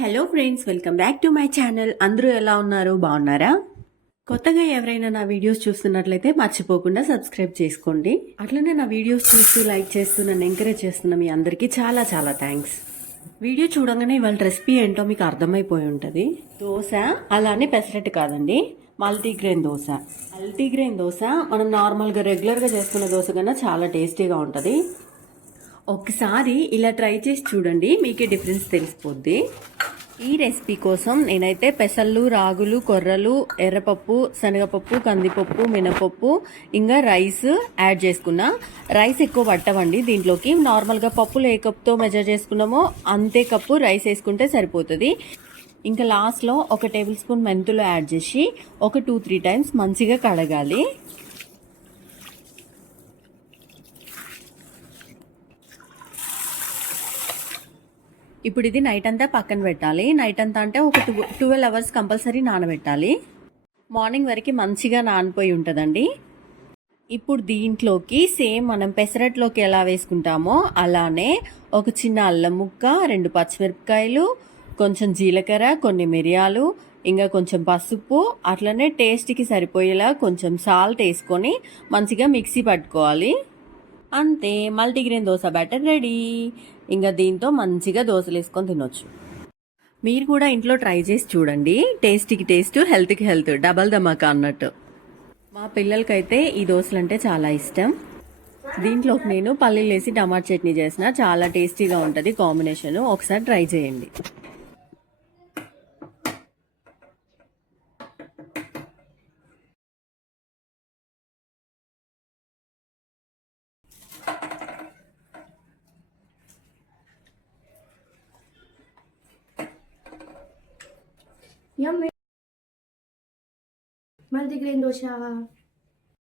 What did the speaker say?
Hello friends, welcome back to my channel. అందరూ ఎలా ఉన్నారు? బాగున్నారా? కొత్తగా ఎవరైనా నా వీడియోస్ చూస్తున్నట్లయితే మర్చిపోకుండా సబ్స్క్రైబ్ చేసుకోండి. అట్లనే నా వీడియోస్ చూస్తూ లైక్ చేస్తూ నన్ను ఎంకరేజ్ చేస్తున్న మీ అందరికీ చాలా చాలా థ్యాంక్స్. వీడియో చూడంగానే ఇవాళ రెసిపీ ఏంటో మీకు అర్థమైపోయి ఉంటుంది. దోశ, అలానే పెసరట్టు కాదండి, మల్టీగ్రెయిన్ దోశ. మల్టీగ్రెయిన్ దోశ మనం నార్మల్గా రెగ్యులర్గా చేసుకునే దోశ కన్నా చాలా టేస్టీగా ఉంటుంది. ఒకసారి ఇలా ట్రై చేసి చూడండి, మీకే డిఫరెన్స్ తెలిసిపోద్ది. ఈ రెసిపీ కోసం నేనైతే పెసళ్ళు, రాగులు, కొర్రలు, ఎర్రపప్పు, శనగపప్పు, కందిపప్పు, మినపప్పు, ఇంకా రైస్ యాడ్ చేసుకున్నా. రైస్ ఎక్కువ పట్టవండి దీంట్లోకి. నార్మల్గా పప్పులు ఏ కప్తో మెజర్ చేసుకున్నామో అంతే కప్పు రైస్ వేసుకుంటే సరిపోతుంది. ఇంకా లాస్ట్లో 1 టేబుల్ స్పూన్ మెంతులు యాడ్ చేసి ఒక 2-3 టైమ్స్ మంచిగా కడగాలి. ఇప్పుడు ఇది నైట్ అంతా పక్కన పెట్టాలి. నైట్ అంతా అంటే ఒక 12 అవర్స్ కంపల్సరీ నానబెట్టాలి. మార్నింగ్ వరకు మంచిగా నానిపోయి ఉంటుందండి. ఇప్పుడు దీంట్లోకి సేమ్ మనం పెసరట్లోకి ఎలా వేసుకుంటామో అలానే ఒక చిన్న అల్లం ముక్క, 2 పచ్చిమిరపకాయలు, కొంచెం జీలకర్ర, కొన్ని మిరియాలు, ఇంకా కొంచెం పసుపు, అట్లనే టేస్ట్కి సరిపోయేలా కొంచెం సాల్ట్ వేసుకొని మంచిగా మిక్సీ పట్టుకోవాలి. అంతే, మల్టీగ్రెయిన్ దోశ బ్యాటర్ రెడీ. ఇంకా దీంతో మంచిగా దోశలు వేసుకొని తినొచ్చు. మీరు కూడా ఇంట్లో ట్రై చేసి చూడండి. టేస్ట్కి టేస్ట్, హెల్త్కి హెల్త్, డబల్ ధమాకా అన్నట్టు. మా పిల్లలకైతే ఈ దోశలు అంటే చాలా ఇష్టం. దీంట్లోకి నేను పల్లీలు వేసి టమాటా చట్నీ చేసిన, చాలా టేస్టీగా ఉంటుంది కాంబినేషన్. ఒకసారి ట్రై చేయండి. Yummy. Multigrain dosha.